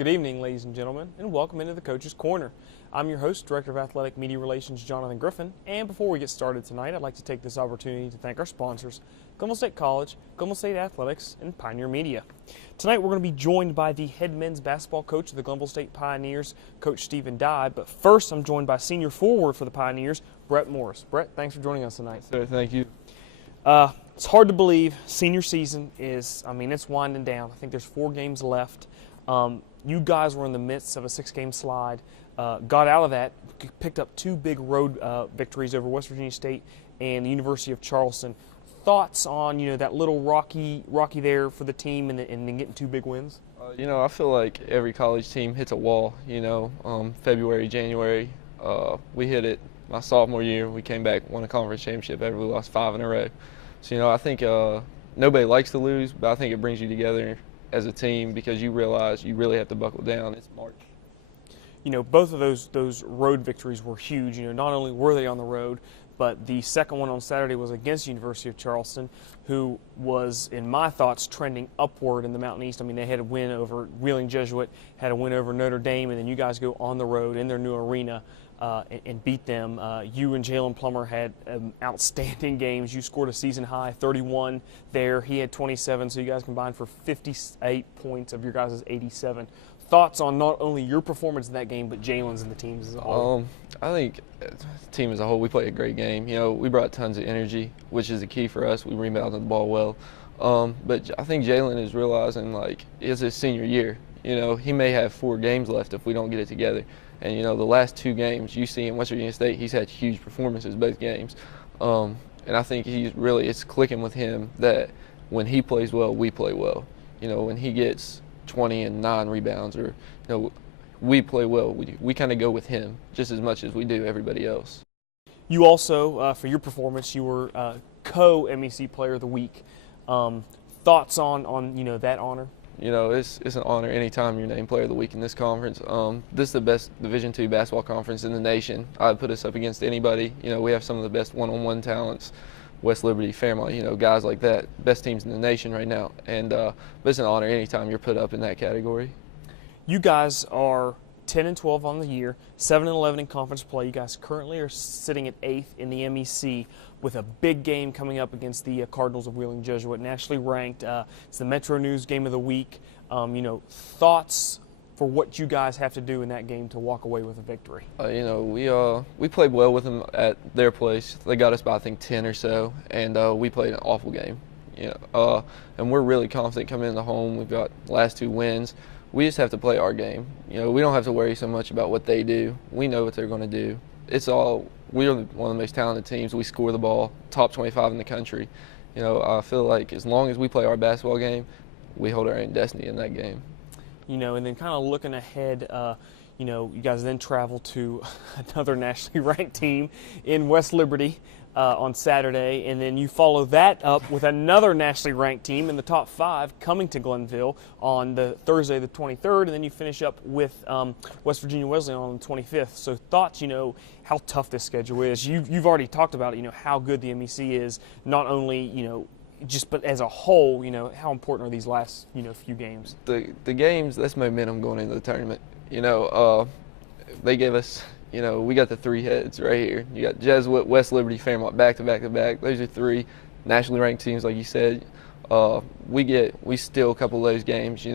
Good evening, ladies and gentlemen, and welcome into the Coach's Corner. I'm your host, Director of Athletic Media Relations, Jonathan Griffin, and before we get started tonight, I'd like to take this opportunity to thank our sponsors, Glenville State College, Glenville State Athletics, and Pioneer Media. Tonight, we're going to be joined by the head men's basketball coach of the Glenville State Pioneers, Coach Stephen Dye, but first, I'm joined by senior forward for the Pioneers, Brett Morris. Brett, thanks for joining us tonight. Sir, thank you. It's hard to believe senior season is, it's winding down. I think there's 4 games left. You guys were in the midst of a 6-game slide, got out of that, picked up 2 big road victories over West Virginia State and the University of Charleston. Thoughts on that little rocky there for the team and then getting 2 big wins? I feel like every college team hits a wall. February, January, we hit it. My sophomore year, we came back, won a conference championship. We lost 5 in a row. So I think nobody likes to lose, but I think it brings you together as a team because you realize you really have to buckle down. It's March. Both of those road victories were huge. Not only were they on the road, but the second one on Saturday was against the University of Charleston, who was, in my thoughts, trending upward in the Mountain East. They had a win over Wheeling Jesuit, had a win over Notre Dame, and then you guys go on the road in their new arena and beat them. You and Jalen Plummer had outstanding games. You scored a season high 31 there. He had 27, so you guys combined for 58 points of your guys' 87. Thoughts on not only your performance in that game, but Jalen's and the teams as a whole? I think the team as a whole, we played a great game. We brought tons of energy, which is the key for us. We rebounded the ball well. But I think Jalen is realizing, it's his senior year. He may have 4 games left if we don't get it together. And, the last 2 games you see in West Virginia State, he's had huge performances both games. And I think it's clicking with him that when he plays well, we play well. When he gets 20 and 9 rebounds or, we play well. We kind of go with him just as much as we do everybody else. You also, for your performance, you were co-MEC Player of the Week. Thoughts on that honor? It's an honor anytime you're named Player of the Week in this conference. This is the best Division II basketball conference in the nation. I'd put us up against anybody. We have some of the best one-on-one talents. West Liberty, Fairmont, guys like that, best teams in the nation right now. And but it's an honor anytime you're put up in that category. You guys are 10-12 on the year, 7-11 in conference play. You guys currently are sitting at 8th in the MEC with a big game coming up against the Cardinals of Wheeling Jesuit, nationally ranked. It's the Metro News Game of the Week. Thoughts for what you guys have to do in that game to walk away with a victory? We played well with them at their place. They got us by, I think, 10 or so, and we played an awful game. And we're really confident coming into home. We've got the last 2 wins. We just have to play our game. We don't have to worry so much about what they do. We know what they're going to do. We're one of the most talented teams. We score the ball, top 25 in the country. I feel like as long as we play our basketball game, we hold our own destiny in that game. And then kind of looking ahead, you guys then travel to another nationally ranked team in West Liberty on Saturday, and then you follow that up with another nationally ranked team in the top 5 coming to Glenville on the Thursday the 23rd, and then you finish up with West Virginia Wesleyan on the 25th. So thoughts, how tough this schedule is. You've already talked about how good the MEC is, not only, but as a whole, how important are these last, few games? The games, that's momentum going into the tournament. They gave us, we got the 3 heads right here. You got Jesuit, West Liberty, Fairmont, back to back to back. Those are 3 nationally ranked teams, like you said. We steal a couple of those games.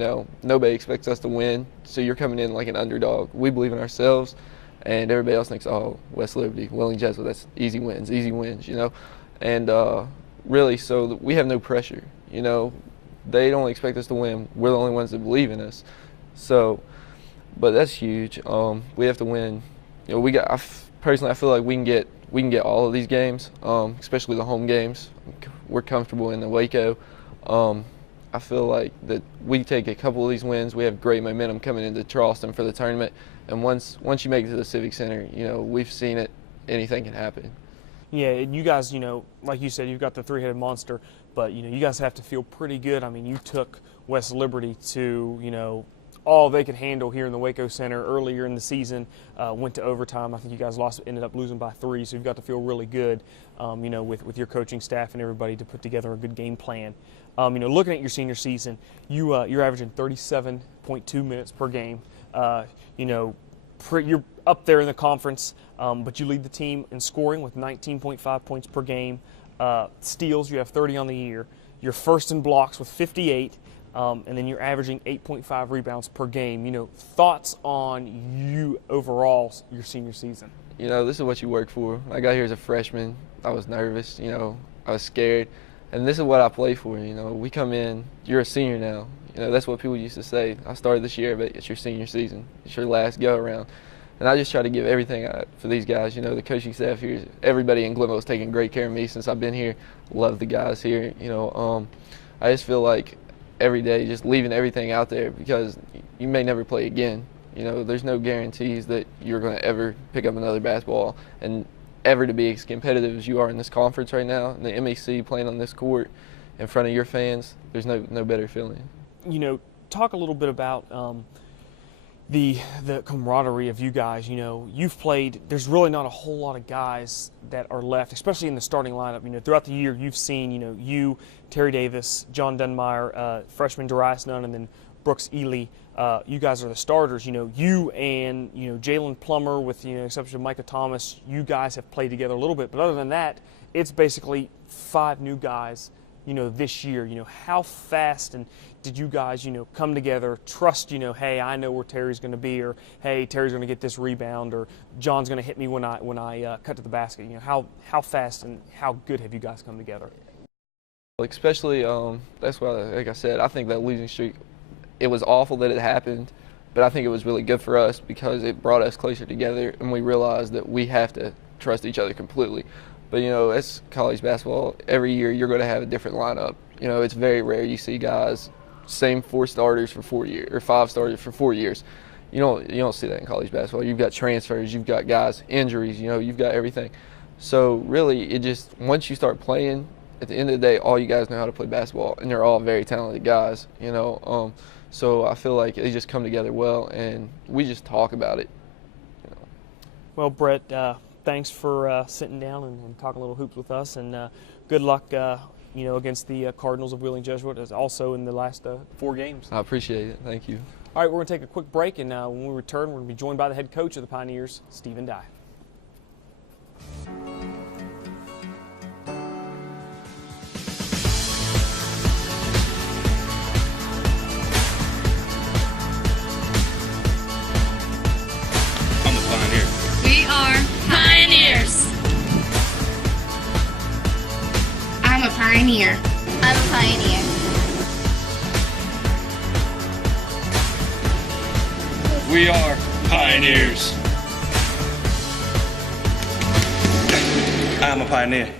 Nobody expects us to win, so you're coming in like an underdog. We believe in ourselves, and everybody else thinks, West Liberty, Wheeling Jesuit, that's easy wins. And really, so we have no pressure. They don't expect us to win. We're the only ones that believe in us. So, but that's huge. We have to win. Personally, I feel like we can get all of these games, especially the home games. We're comfortable in the Waco. I feel like that we take a couple of these wins. We have great momentum coming into Charleston for the tournament. And once you make it to the Civic Center, we've seen it. Anything can happen. Yeah, you guys, like you said, you've got the 3-headed monster, but, you guys have to feel pretty good. You took West Liberty to, all they could handle here in the Waco Center earlier in the season, went to overtime. I think you guys ended up losing by 3, so you've got to feel really good, with your coaching staff and everybody to put together a good game plan. Looking at your senior season, you're averaging 37.2 minutes per game. You're up there in the conference, but you lead the team in scoring with 19.5 points per game. Steals, you have 30 on the year. You're first in blocks with 58, and then you're averaging 8.5 rebounds per game. Thoughts on you overall your senior season? This is what you work for. I got here as a freshman. I was nervous, I was scared. And this is what I play for, We come in, you're a senior now. That's what people used to say. I started this year, but it's your senior season. It's your last go-around. And I just try to give everything for these guys. The coaching staff here, everybody in Glenville has taken great care of me since I've been here. Love the guys here. I just feel like every day just leaving everything out there because you may never play again. There's no guarantees that you're going to ever pick up another basketball and ever to be as competitive as you are in this conference right now, in the MEC, playing on this court in front of your fans. There's no better feeling. Talk a little bit about the camaraderie of you guys. You've played. There's really not a whole lot of guys that are left, especially in the starting lineup. Throughout the year, you've seen you, Terry Davis, John Denmeyer, freshman Darius Nunn, and then Brooks Ely. You guys are the starters. You and Jalen Plummer, with the exception of Micah Thomas, you guys have played together a little bit. But other than that, it's basically 5 new guys. This year. How fast and did you guys come together? Trust hey, I know where Terry's going to be, or hey, Terry's going to get this rebound, or John's going to hit me when I cut to the basket. How fast and how good have you guys come together? Especially, that's why, like I said, I think that losing streak, it was awful that it happened, but I think it was really good for us because it brought us closer together, and we realized that we have to trust each other completely. But, it's college basketball. Every year you're going to have a different lineup. It's very rare you see guys, same 4 starters for 4 years, or 5 starters for 4 years. You don't see that in college basketball. You've got transfers, you've got guys, injuries, you've got everything. So really, it just, once you start playing, at the end of the day, all you guys know how to play basketball, and they're all very talented guys, So I feel like they just come together well, and we just talk about it. Well, Brett, thanks for sitting down and talking a little hoops with us, and good luck, against the Cardinals of Wheeling Jesuit, as also in the last 4 games. I appreciate it. Thank you. All right, we're going to take a quick break, and when we return, we're going to be joined by the head coach of the Pioneers, Stephen Dye. We are pioneers. I'm a pioneer. I'm a pioneer. We are pioneers. I'm a pioneer.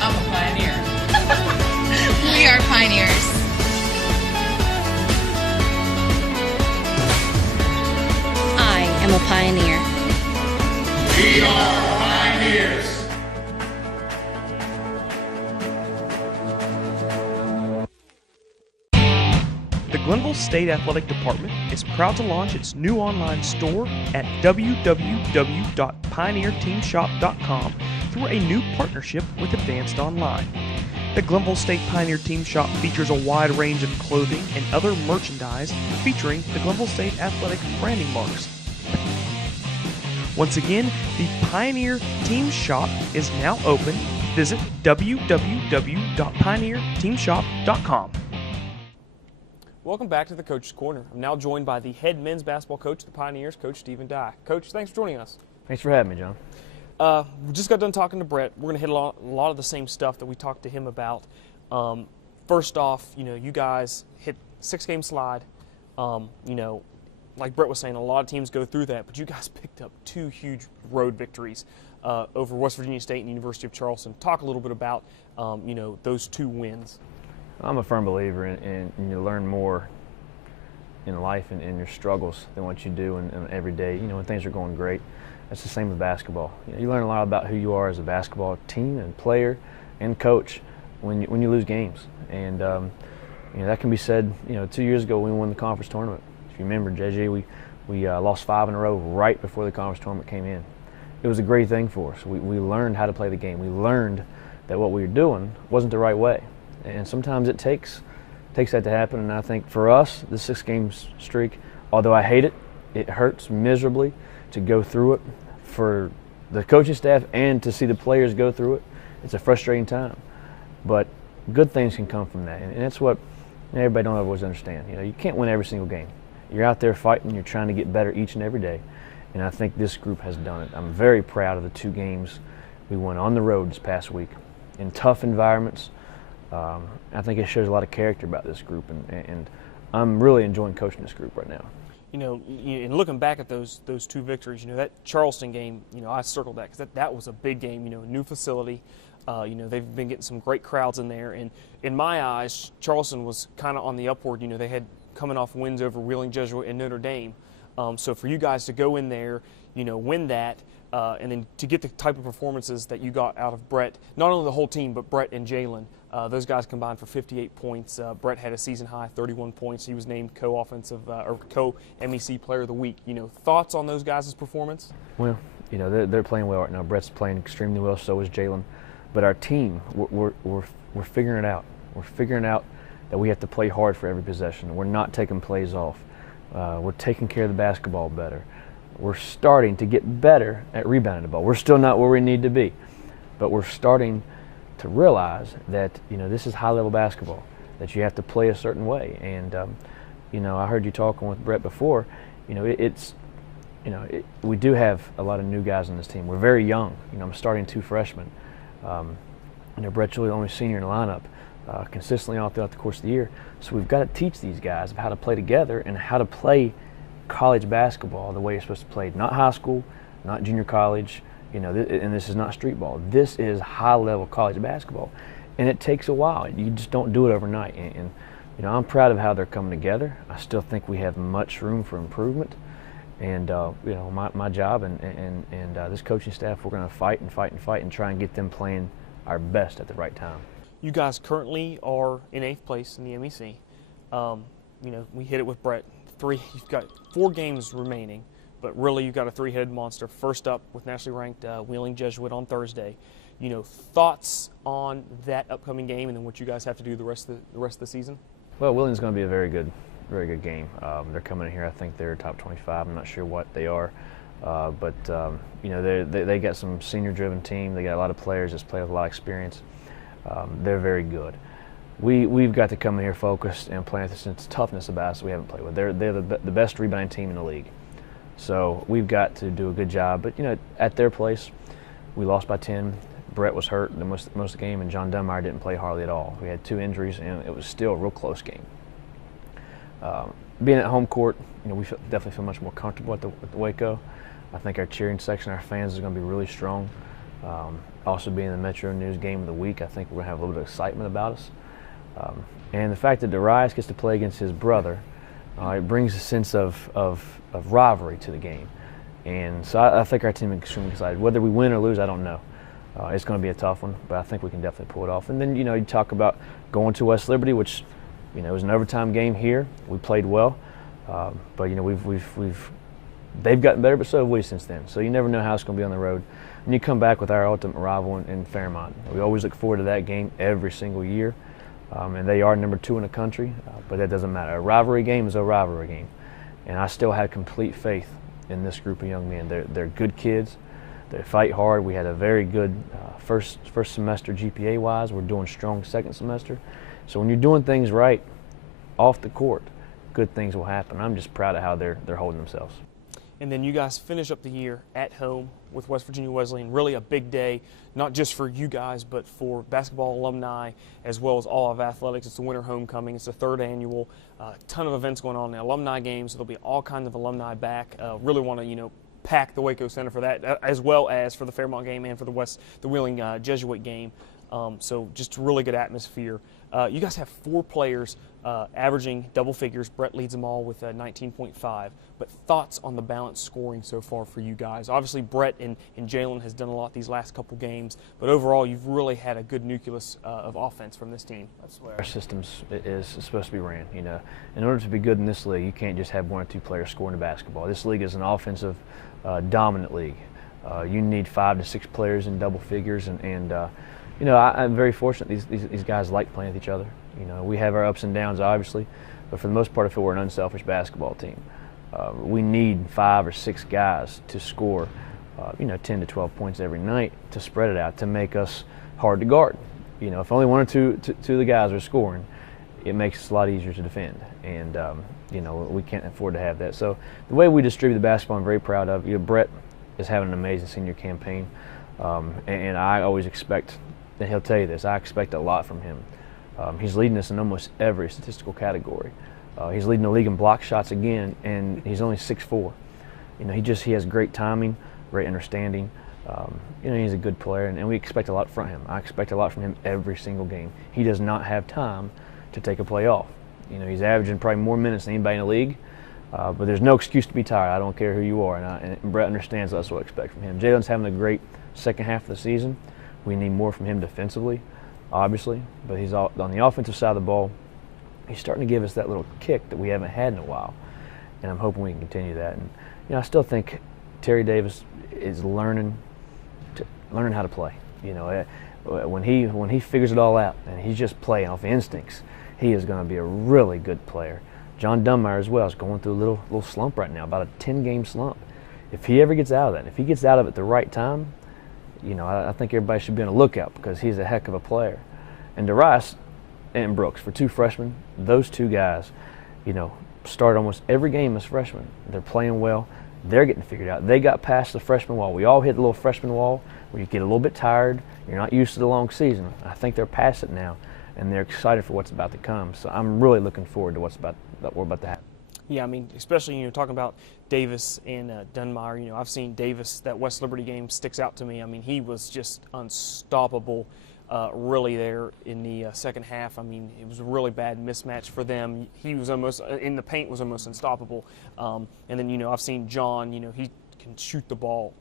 I'm a pioneer. We are pioneers. I am a pioneer. We are pioneers. The Glenville State Athletic Department is proud to launch its new online store at www.pioneerteamshop.com through a new partnership with Advanced Online. The Glenville State Pioneer Team Shop features a wide range of clothing and other merchandise featuring the Glenville State Athletic branding marks. Once again, the Pioneer Team Shop is now open. Visit www.pioneerteamshop.com. Welcome back to the Coach's Corner. I'm now joined by the head men's basketball coach of the Pioneers, Coach Stephen Dye. Coach, thanks for joining us. Thanks for having me, John. We just got done talking to Brett. We're going to hit a lot of the same stuff that we talked to him about. First off, you guys hit 6-game slide. Like Brett was saying, a lot of teams go through that, but you guys picked up 2 huge road victories over West Virginia State and University of Charleston. Talk a little bit about, those 2 wins. I'm a firm believer in you learn more in life and in your struggles than what you do in every day. When things are going great. That's the same with basketball. You learn a lot about who you are as a basketball team and player and coach when you lose games. And that can be said. 2 years ago we won the conference tournament. If you remember, JJ, we We lost 5 in a row right before the conference tournament came in. It was a great thing for us. We learned how to play the game. We learned that what we were doing wasn't the right way. And sometimes it takes that to happen. And I think for us, the 6-game streak, although I hate it, it hurts miserably to go through it for the coaching staff and to see the players go through it. It's a frustrating time. But good things can come from that. And that's what everybody don't always understand. You can't win every single game. You're out there fighting. You're trying to get better each and every day. And I think this group has done it. I'm very proud of the 2 games we won on the road this past week in tough environments. I think it shows a lot of character about this group, and I'm really enjoying coaching this group right now. In looking back at those 2 victories, that Charleston game, I circled that because that was a big game. A new facility. They've been getting some great crowds in there, and in my eyes, Charleston was kind of on the upward. They had coming off wins over Wheeling Jesuit and Notre Dame. So for you guys to go in there, win that, and then to get the type of performances that you got out of Brett, not only the whole team, but Brett and Jalen, those guys combined for 58 points. Brett had a season high 31 points. He was named co-offensive or co-MEC Player of the Week. Thoughts on those guys' performance? Well, they're playing well right now. Brett's playing extremely well. So is Jalen. But our team, we're figuring it out. We're figuring out that we have to play hard for every possession. We're not taking plays off. We're taking care of the basketball better. We're starting to get better at rebounding the ball. We're still not where we need to be, but we're starting to realize that this is high-level basketball, that you have to play a certain way. And I heard you talking with Brett before. We do have a lot of new guys on this team. We're very young. I'm starting 2 freshmen. Brett's really the only senior in the lineup. Consistently all throughout the course of the year. So we've got to teach these guys how to play together and how to play college basketball the way you're supposed to play. Not high school, not junior college, and this is not street ball. This is high-level college basketball, and it takes a while. You just don't do it overnight. And I'm proud of how they're coming together. I still think we have much room for improvement. And my job and this coaching staff, we're going to fight and try and get them playing our best at the right time. You guys currently are in 8th place in the MEC. We hit it with Brett. You've got 4 games remaining, but really you've got a 3-headed monster. First up with nationally ranked Wheeling Jesuit on Thursday. Thoughts on that upcoming game and then what you guys have to do the rest of the season? Well, Wheeling's going to be a very good game. They're coming in here. I think they're top 25. I'm not sure what they are, but they got some senior-driven team. They got a lot of players that play with a lot of experience. They're very good. We've got to come in here focused and play with this toughness about us we haven't played with. They're the best rebounding team in the league, so we've got to do a good job. But at their place, we lost by 10. Brett was hurt most of the game, and John Dunmeyer didn't play hardly at all. We had 2 injuries, and it was still a real close game. Being at home court, we definitely feel much more comfortable at the Waco. I think our cheering section, our fans, is going to be really strong. Also being the Metro News Game of the Week, I think we're going to have a little bit of excitement about us. And the fact that Darius gets to play against his brother, it brings a sense of rivalry to the game. And so I think our team is extremely excited. Whether we win or lose, I don't know. It's going to be a tough one, but I think we can definitely pull it off. And then, you talk about going to West Liberty, which, it was an overtime game here. We played well, but they've gotten better, but so have we since then. So you never know how it's going to be on the road. And you come back with our ultimate rival in Fairmont. We always look forward to that game every single year, and they are number 2 in the country, but that doesn't matter. A rivalry game is a rivalry game, and I still have complete faith in this group of young men. They're good kids. They fight hard. We had a very good first semester GPA-wise. We're doing strong second semester. So when you're doing things right off the court, good things will happen. I'm just proud of how they're holding themselves. And then you guys finish up the year at home with West Virginia Wesleyan. Really a big day, not just for you guys, but for basketball alumni as well as all of athletics. It's the winter homecoming. It's the 3rd annual. Ton of events going on. The alumni games. There'll be all kinds of alumni back. Really want to, pack the Waco Center for that, as well as for the Fairmont game and for the Wheeling Jesuit game. So just really good atmosphere. You guys have 4 players averaging double figures. Brett leads them all with 19.5. But thoughts on the balanced scoring so far for you guys? Obviously, Brett and Jalen has done a lot these last couple games, but overall, you've really had a good nucleus of offense from this team. That's where our system is supposed to be ran. In order to be good in this league, you can't just have 1 or 2 players scoring the basketball. This league is an offensive dominant league. You need 5 to 6 players in double figures, and I'm very fortunate these guys like playing with each other. We have our ups and downs, obviously, but for the most part, I feel we're an unselfish basketball team. We need 5 or 6 guys to score, 10 to 12 points every night to spread it out, to make us hard to guard. If only 1 or 2 of the guys are scoring, it makes it a lot easier to defend, and we can't afford to have that. So the way we distribute the basketball, I'm very proud of. Brett is having an amazing senior campaign, and I always expect, and he'll tell you this, I expect a lot from him. He's leading us in almost every statistical category. He's leading the league in block shots again, and he's only 6'4". He has great timing, great understanding. He's a good player, and we expect a lot from him. I expect a lot from him every single game. He does not have time to take a play off. He's averaging probably more minutes than anybody in the league, but there's no excuse to be tired. I don't care who you are, and Brett understands that's what I expect from him. Jalen's having a great second half of the season. We need more from him defensively, obviously, but he's on the offensive side of the ball. He's starting to give us that little kick that we haven't had in a while, and I'm hoping we can continue that. And I still think Terry Davis is learning how to play. When he figures it all out and he's just playing off instincts, he is going to be a really good player. John Dunmeyer as well is going through a little slump right now, about a 10-game slump. If he ever gets out of that, if he gets out of it at the right time, I think everybody should be on the lookout, because he's a heck of a player. And Darius and Brooks, for 2 freshmen, those 2 guys, start almost every game as freshmen. They're playing well. They're getting figured out. They got past the freshman wall. We all hit the little freshman wall where you get a little bit tired. You're not used to the long season. I think they're past it now, and they're excited for what's about to come. So I'm really looking forward to what we're about to have. Yeah, I mean, especially, talking about Davis and Dunmeyer, I've seen Davis, that West Liberty game sticks out to me. I mean, he was just unstoppable really there in the second half. I mean, it was a really bad mismatch for them. He was almost, in the paint, was almost unstoppable. And then, I've seen John, he can shoot the ball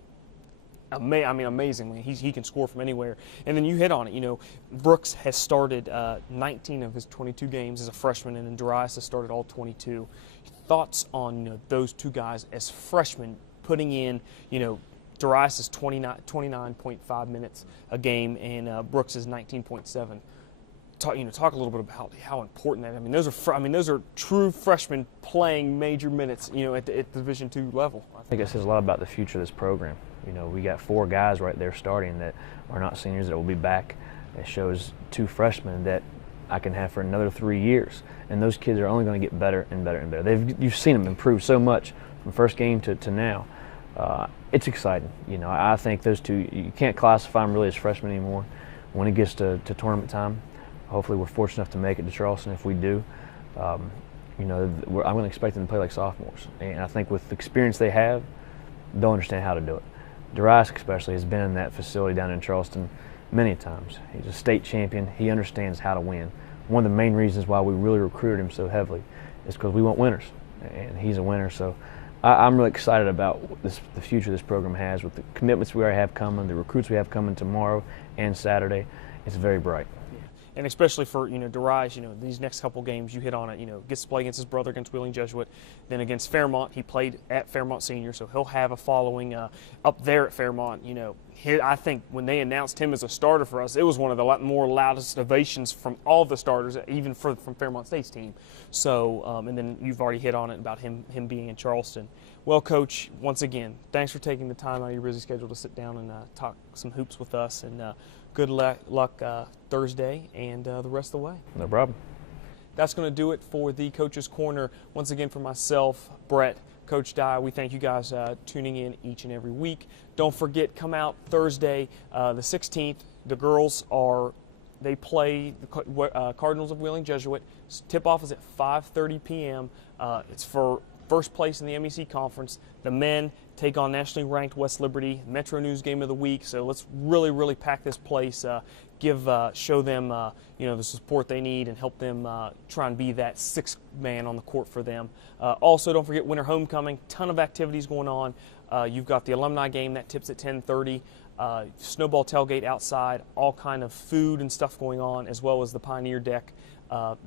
amazingly. He can score from anywhere. And then you hit on it. Brooks has started 19 of his 22 games as a freshman, and then Darius has started all 22. Thoughts on those 2 guys as freshmen, putting in Darius is 29.5 minutes a game, and Brooks is 19.7. Talk a little bit about how important that. I mean, those are true freshmen playing major minutes. At the Division II level. I think it says a lot about the future of this program. We got 4 guys right there starting that are not seniors that will be back. It shows 2 freshmen that I can have for another 3 years, and those kids are only going to get better and better and better. You've seen them improve so much from first game to now. It's exciting. I think those 2, you can't classify them really as freshmen anymore. When it gets to tournament time, hopefully we're fortunate enough to make it to Charleston. If we do, I'm going to expect them to play like sophomores. And I think with the experience they have, they'll understand how to do it. Darius especially has been in that facility down in Charleston many times. He's a state champion. He understands how to win. One of the main reasons why we really recruited him so heavily is because we want winners, and he's a winner. So I'm really excited about the future this program has, with the commitments we already have coming, the recruits we have coming tomorrow and Saturday. It's very bright. And especially for Darius, these next couple games, you hit on it. Gets to play against his brother against Wheeling Jesuit, then against Fairmont. He played at Fairmont Senior, so he'll have a following up there at Fairmont. I think when they announced him as a starter for us, it was one of the more loudest ovations from all the starters, even from Fairmont State's team. So, and then you've already hit on it about him being in Charleston. Well, Coach, once again, thanks for taking the time out of your busy schedule to sit down and talk some hoops with us. And good luck Thursday and the rest of the way. No problem. That's going to do it for the Coach's Corner. Once again, for myself, Brett, Coach Dye, we thank you guys tuning in each and every week. Don't forget, come out Thursday, the 16th. The girls they play the Cardinals of Wheeling Jesuit. Tip-off is at 5:30 p.m. It's for first place in the MEC Conference. The men take on nationally ranked West Liberty, Metro News Game of the Week. So let's really, really pack this place. show them the support they need and help them try and be that sixth man on the court for them. Also, don't forget winter homecoming. Ton of activities going on. You've got the alumni game that tips at 10:30. Snowball tailgate outside, all kind of food and stuff going on, as well as the Pioneer deck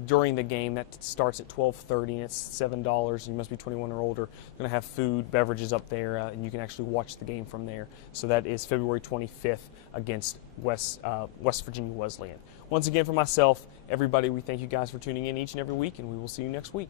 during the game that starts at 12:30, and it's $7. You must be 21 or older. Going to have food, beverages up there, and you can actually watch the game from there. So that is February 25th against West Virginia Wesleyan. Once again, for myself, everybody, we thank you guys for tuning in each and every week, and we will see you next week.